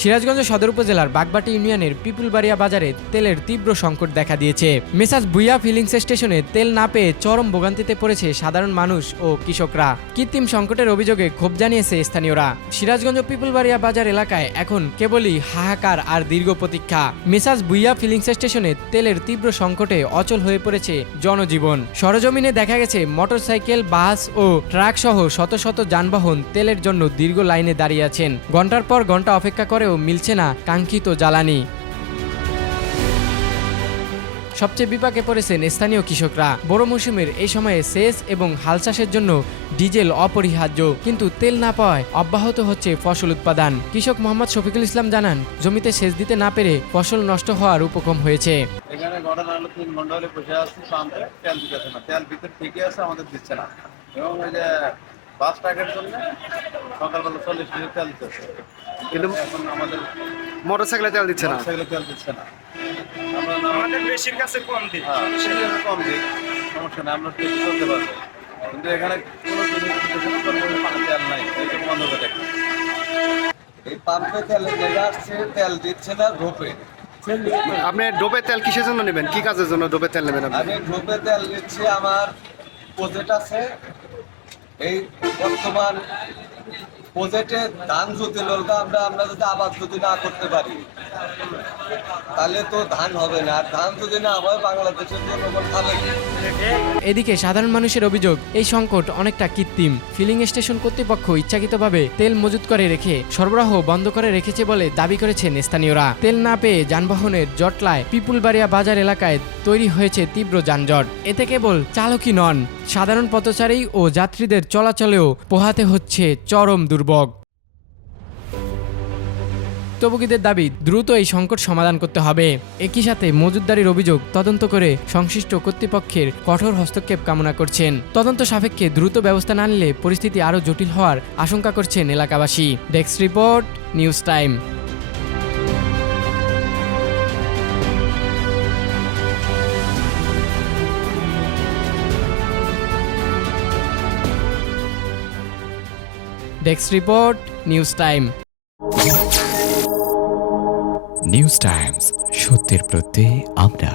সিরাজগঞ্জ সদর উপজেলার বাগবাটি ইউনিয়নের পিপুলবাড়িয়া বাজারে তেলের তীব্র সংকট দেখা দিয়েছে। মেসাজ ভুইয়া ফিলিংস স্টেশনে তেল না পেয়ে চরম ভোগান্তিতে পড়েছে সাধারণ মানুষ ও কৃষকরা। কৃত্রিম সংকটের অভিযোগে ক্ষোভ জানিয়েছে স্থানীয়রা। সিরাজগঞ্জ পিপুলবাড়িয়া বাজার এলাকায় এখন কেবলই হাহাকার আর দীর্ঘ প্রতীক্ষা। মেসাজ ভুইয়া ফিলিংস স্টেশনে তেলের তীব্র সংকটে অচল হয়ে পড়েছে জনজীবন। সরজমিনে দেখা গেছে মোটরসাইকেল, বাস ও ট্রাক সহ শত শত যানবাহন তেলের জন্য দীর্ঘ লাইনে দাঁড়িয়ে আছেন। ঘন্টার পর ঘন্টা অপেক্ষা করেও মিলছে না কাঙ্ক্ষিত জ্বালানি। সবচেয়ে বিপাকে পড়েছেন স্থানীয় কৃষকরা। বড় মৌসুমের এই সময়ে সেচ এবং হাল চাষের জন্য ডিজেল অপরিহার্য, কিন্তু তেল না পাওয়ায় অব্যাহত হচ্ছে ফসল উৎপাদন। কৃষক মোহাম্মদ শফিকুল ইসলাম জানান, জমিতে সেচ দিতে না পেরে ফসল নষ্ট হওয়ার উপক্রম হয়েছে। এখানে ঘটনা হলো 3 ঘন্টা হলে বসে আছি, পাম্পে তেল দিতেছে না, তেল ভিতরে ঠিকই আছে, আমাদের দিচ্ছে না। এবং ওই যে বাস ট্রাকের জন্য সকালবেলা 40 লিটার তেল দিতেছে, কিন্তু এখন আমাদের মোটরসাইকেলে তেল দিচ্ছে না। মোটরসাইকেলে তেল দিচ্ছে না। আমাদের বেশির কাছে কম দিই, কম দিক, সমস্যা নেই, আমরা ঠিক চলতে পারবো। কিন্তু এখানে কোনো তেল নাই, এই জন্য বন্ধ করে দেখো। এই পাম্পে তেলের জায়গা আসছে, তেল দিচ্ছে না রোপে। আপনি ডোবে তেল কিসের জন্য নেবেন? কি কাজের জন্য ডোবে তেল নেবেন আপনি? আমি রোপে তেল নিচ্ছি, আমার প্রজেক্ট আছে। এই বর্তমান প্রজেক্টে ধান যদি ললকা আমরা যদি আবাদ যদি না করতে পারি তাহলে তো ধান হবে না, আর ধান যদি না হয় বাংলাদেশের জনগণ খাবে না। এদিকে সাধারণ মানুষের অভিযোগ, এই সংকট অনেকটা কৃত্রিম। ফিলিং স্টেশন কর্তৃপক্ষ ইচ্ছাকৃতভাবে তেল মজুত করে রেখে সরবরাহ বন্ধ করে রেখেছে বলে দাবি করেছেন স্থানীয়রা। তেল না পেয়ে যানবাহনের জটলায় পিপুলবাড়িয়া বাজার এলাকায় তৈরি হয়েছে তীব্র যানজট। এতে কেবল চালকই নন, সাধারণ পথচারী ও যাত্রীদের চলাচলেও পোহাতে হচ্ছে চরম দুর্ভোগ। ভুক্তভোগীদের দাবি, দ্রুত এই সংকট সমাধান করতে হবে। একই সাথে মজুতদারির অভিযোগ তদন্ত করে সংশ্লিষ্ট কর্তৃপক্ষের কঠোর হস্তক্ষেপ কামনা করছেন। তদন্ত সাপেক্ষে দ্রুত ব্যবস্থা না নিলে পরিস্থিতি আরও জটিল হওয়ার আশঙ্কা করছেন এলাকাবাসী। Desk report, news time. Desk report, news time. News Times, সত্যের প্রত্যয়ে আমরা।